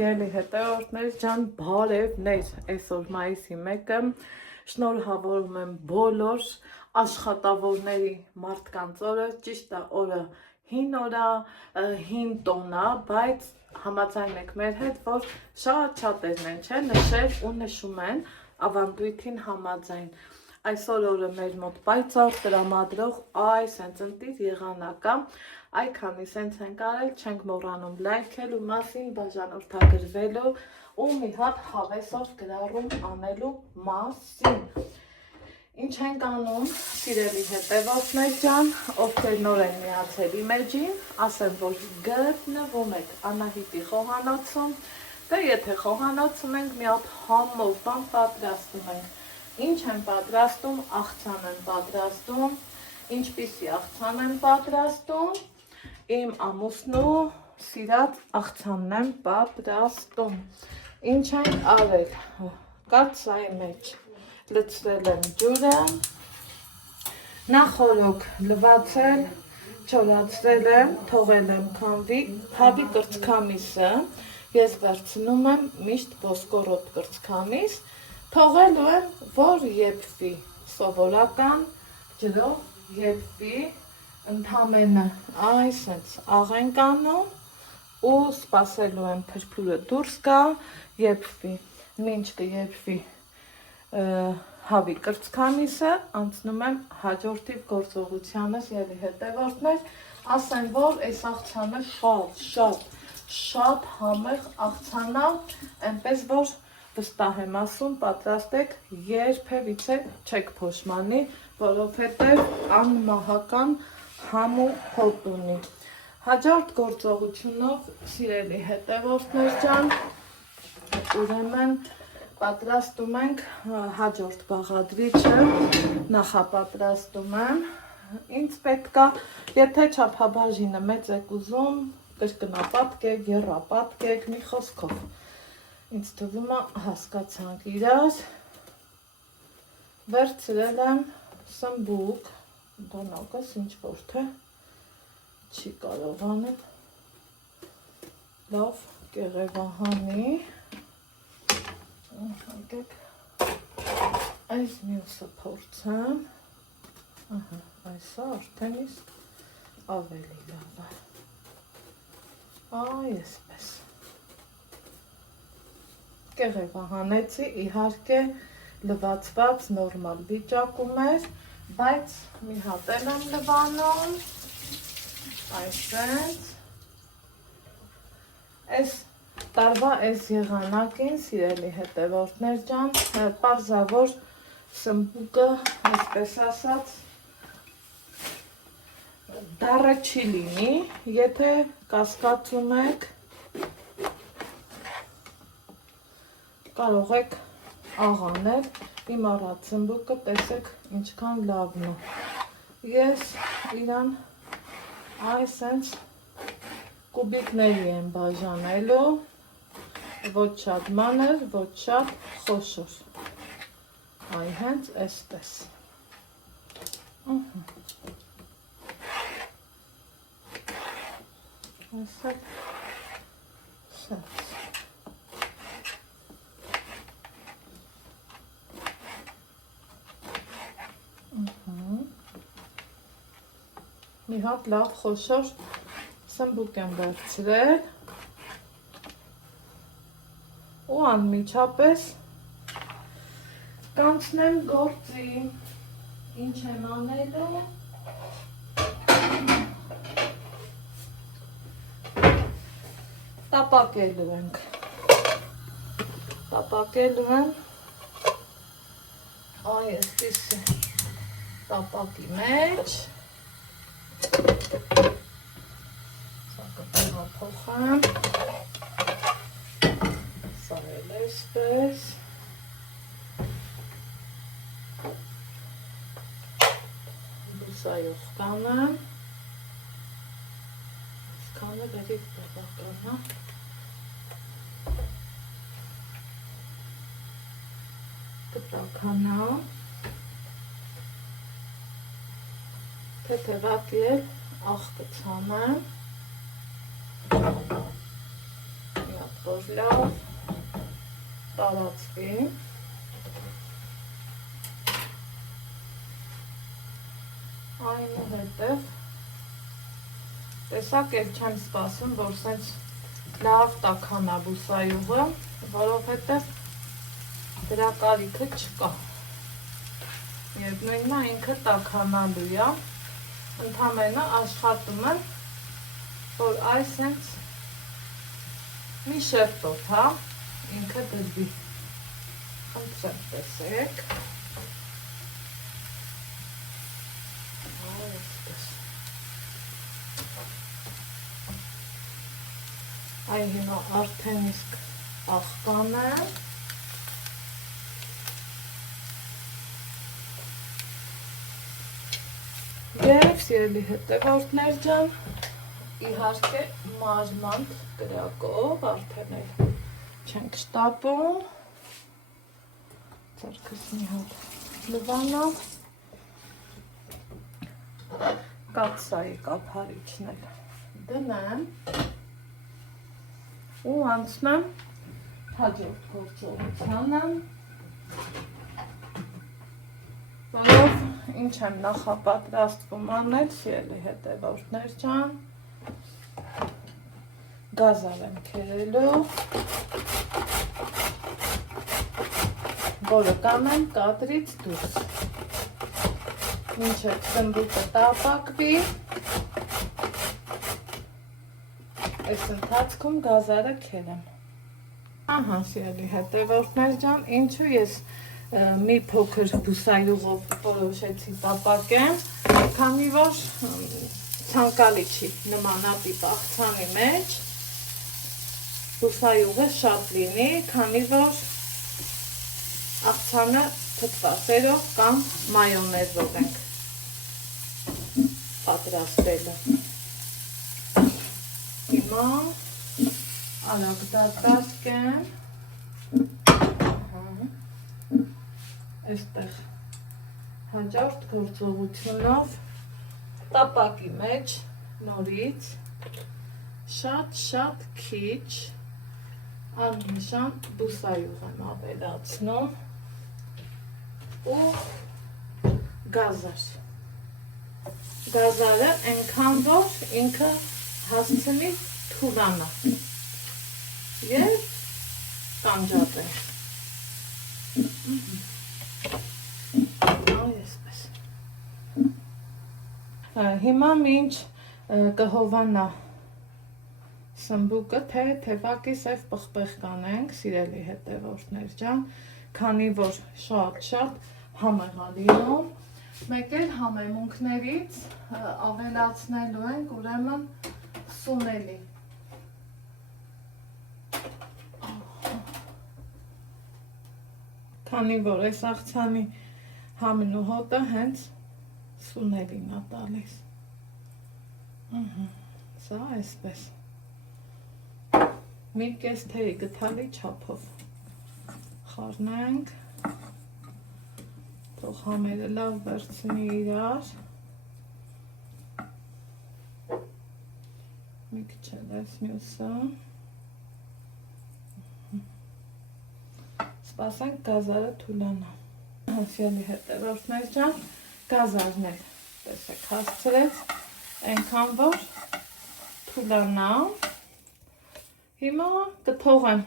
Սիրելի հետևորդներ ջան, բարևներ, այսօր մայիսի 1-ը, շնորհավորում եմ բոլոր աշխատավորների մարդկանց օրը, ճիշտ է օրը հին օր է, հին տոն է, բայց համաձայնեք մեր հետ, որ շատ-շատերն են, չէ, նշել ու նշում են ավանդույթին համաձայն։ Այսօր օրը մեր մոտ պայծառ տրամադրող այս հենց ընտիր եղանակ է, այ քանի սենց ենք արել, չենք մոռանում լայքել ու մասին բաժանորդագրվելու ու մի հատ հավեսով գրառում անելու մասին։ Ինչ ենք անում, սիրելի հետևորդներ ջան, ովքեր նոր են միացել իմեջին, ասեմ, որ գտնվում եք Անահիտի խոհանոցում, դե եթե խոհանոցում ենք, մի հատ համով բան պատրաստում ենք։ Ինչ են պատրաստում, աղցան են պատրաստում, ինչպիսի աղցան են պատրաստում, իմ ամուսնու սիրած աղցանն են պատրաստում։ Ինչ են արել, կաթսայի մեջ լցրել եմ ջուրը, նախորոք լվացել, չորացրել եմ, թողել եմ քամվի, հավի կրծքամիսը, ես վերցնում եմ միշտ ոսկորոտ կրծքամիս, թողելու եմ, որ եփվի, սովորական ջրով եփվի, ընդամենը այսպես աղենք անում ու սպասելու եմ փրփուրը դուրս գա, եփվի, մինչ կեփվի հավի կրծքամիսը, անցնում եմ հաջորդիվ գործողությանս ելի հետևորդներ, ասեմ, որ այս աղցանը շատ համեղ աղցան է, այնպես որ վստահ եմ ասում, պատրաստեք, երբևիցե չեք փոշմանի, որովհետև անմահական համ ու հոտ ունի։ Հաջորդ գործողությունով, սիրելի հետևորդներ ջան, ուրեմն պատրաստում ենք հաջորդ բաղադրիչը, նախապատրաստում եմ, ինձ պետք է, եթե չափաբաժինը մեծ եք ուզում, կրկնապատկեք, եռապատկեք, մի խոսքով։ Ինձ թվում է հասկացանք իրար, վերցրել եմ սմբուկ, դանակս ինչ-որ թե, չի կարողանում, լավ կեղևահանի, այս մյուսը փորձեմ, այսը արդեն իսկ ավելի լավ է, այսպես։ Կեղևահանեցի, իհարկե լվացված նորմալ վիճակում էր, բայց մի հատ եմ լվանում, այսպես, այս տարվա այս եղանակին, սիրելի հետևորդներ ջան, պարզավոր սմբուկը, այսպես ասած, դառը չի լինի, եթե կասկածում եք, կարող եք աղանել, իմ առած սմբուկը տեսեք ինչքան լավն է։ Ես իրան այս հենց կուբիկների եմ բաժանելու, ոչ շատ մանր, ոչ շատ խոշոր։ Այ հենց այսպես։ Այսպես։ Մի հատ լավ խոշոր սմբուկ եմ վերցրել ու անմիջապես կանցնեմ գործի, ինչ եմ անելու, տապակելու ենք, տապակելու եմ, այսպիսի տապակի մեջ, սա կտեղափոխեմ, սա էլ այսպես, բուսայով կանեմ, սկանը բերիք տապականա, կտականա, թեթևակի էլ աղ կցանեմ, մի հատ որ լավ տարածվի։ Այնուհետև տեսակ էլ չեմ սպասում, որ սենց լավ տաքանա բուսայուղը, որովհետև դրա կարիքը չկա։ Եվ նույնն է ինքը տաքանալու է, ընդամենը աշխատում եմ, որ այս սենց մի շերտով, հա, ինքը դրվի։ Խնդրեմ տեսեք։ Այ հիմա արդեն իսկ աղկան է։ Եվ սիրելի հետևորդներ ջան, իհարկե մարմանդ կրակով արդեն էլ չենք շտապում։ Ձեռքս մի հատ լվանով կաթսայի կափարիչն էլ դնեմ ու անցնեմ հաջորդ գործողությանը, որով ինչ եմ նախապատրաստվում անել, սիրելի հետևորդներ ջան, գազար եմ քերելու, որը կանեմ կադրից դուրս, մինչև սմբուկը տապակվի, այս ընթացքում գազարը քերեմ։ Ահա, սիրելի հետևորդներ ջան, ինչու ես մի փոքր բուսայուղով որոշեցի տապակեմ, քանի որ ցանկալի չի նմանատիպ աղցանի մեջ բուսայուղը շատ լինի, քանի որ աղցանը թթվասերով կամ մայոնեզով ենք պատրաստելու։ Հիմա արագ դարձկեմ, այստեղ հաջորդ գործողությունով տապակի մեջ նորից շատ քիչ աննշան բուսայուղ եմ ավելացնում ու գազար։ Գազարը այնքան, որ ինքը հասցնի թուլանա և կանջատել։ Այսպես։ Հիմա մինչ կհովանա սմբուկը, թե թևակի սև պղպեղ կանենք, սիրելի հետևորդներ ջան, քանի որ շատ համեղ է լինում, մեկ էլ համեմունքներից ավելացնելու ենք ուրեմն սունելի։ Քանի որ այս աղցանի համն ու հոտը հենց սունելին է տալիս։ Սա այսպես։ Մի կես թեյի գթալի չափով խառնենք, թող համերը լավ վերցնի իրար։ Մի քիչ էլ այս մյուսը։ Սպասենք գազարը թուլանա։ Սիրելի հետևորդներ ջան, գազարն էլ տեսեք հասցրեց, այնքան որ թուլանա։ Հիմա կթողեմ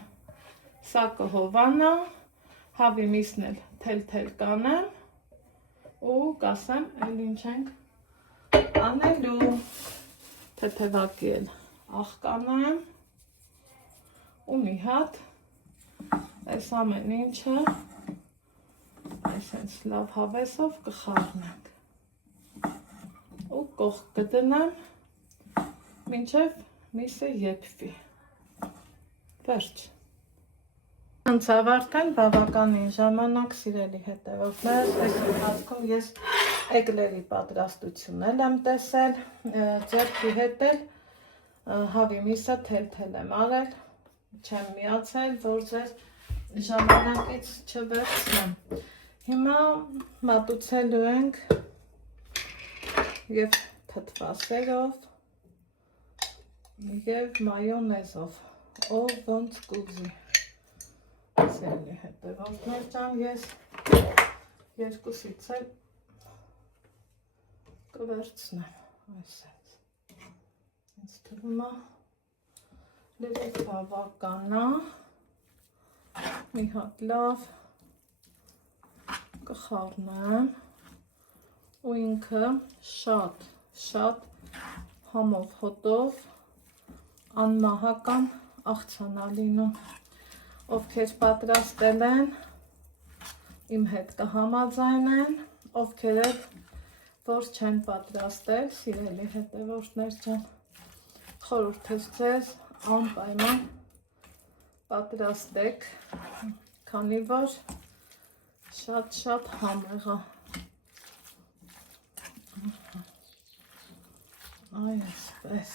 սա կհովանա, հավի միսն էլ թել կանեմ ու կասեմ էլ ինչ ենք անելու։ Թեթևակի էլ աղկանեմ ու մի հատ այս ամեն ինչը այսենց լավ հավեսով կխառնենք ու կողք կդնեմ մինչև միսը եփվի։ Վերջ։ Անցավ արդեն բավականին ժամանակ, սիրելի հետևորդներ, այս ընթացքում ես էկլերի պատրաստությունն եմ տեսել, ձեռքի հետ էլ հավի միսը թել եմ արել, չեմ միացել, որ ձեր ժամանակից չվերցնեմ։ Հիմա մատուցելու ենք և թթվասերով և մայոնեզով ով ոնց կուզի։ Սիրելի հետևորդներ ջան, ես երկուսից էլ կվերցնեմ, այսպես։ Ինձ թվում է լրիվ բավական է, մի հատ լավ կխառնեմ ու ինքը շատ համով հոտով անմահական աղցանա լինում, ովքեր պատրաստել են, իմ հետ կհամաձայնեն, ովքեր էլ որ չեն պատրաստել, սիրելի հետևորդներ ջան, խորհուրդ եմ ձեզ անպայման պատրաստեք, քանի որ շատ համեղ է։ Այսպես։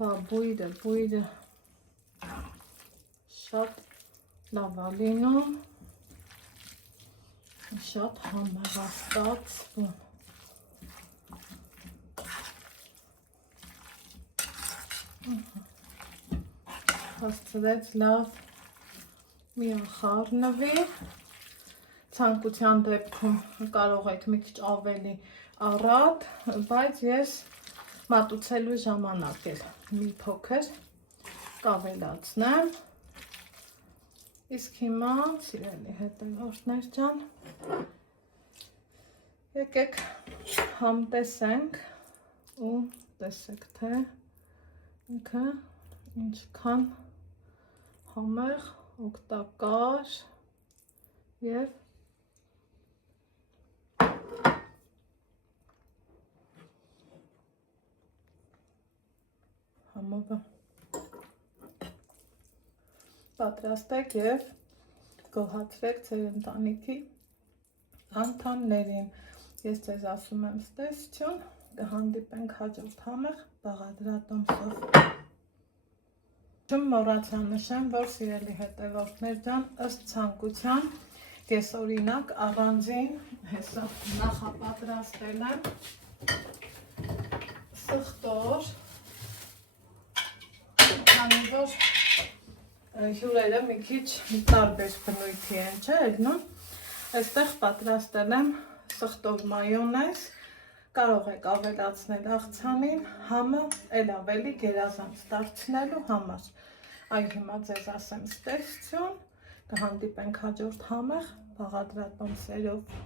Բա բույրը շատ լավ է լինում, շատ համեղ է ստացվում։ Հասցրեց լավ միախառնվի, ցանկության դեպքում կարող եք մի քիչ ավելի առատ, բայց ես մատուցելու ժամանակ էլ մի փոքր կավելացնեմ, իսկ հիմա սիրելի հետևորդներ ջան, եկեք համտեսենք ու տեսեք թե ինքը ինչքան համեղ, օգտակար և համով է։ Պատրաստեք և գոհացրեք ձեր ընտանիքի անդամներին։ Ես ձեզ ասում եմ ստեսություն, կհանդիպենք հաջորդ համեղ բաղադրատոմսով։ Մոռացա նշեմ, որ սիրելի հետևորդներ ջան, ըստ ցանկության ես օրինակ առանձին հեսա նախապատրաստել եմ սխտոր, քանի որ հյուրերը մի քիչ տարբեր բնույթի են, չէ՞, ելնում։ Այստեղ պատրաստել եմ սխտոր մայոնեզ, կարող եք ավելացնել աղցանին, համը էլ ավելի գերազանց դարձնելու համար։ Այ հիմա ձեզ ասեմ ստեսություն, կհանդիպենք հաջորդ համեղ բաղադրատոմսերով։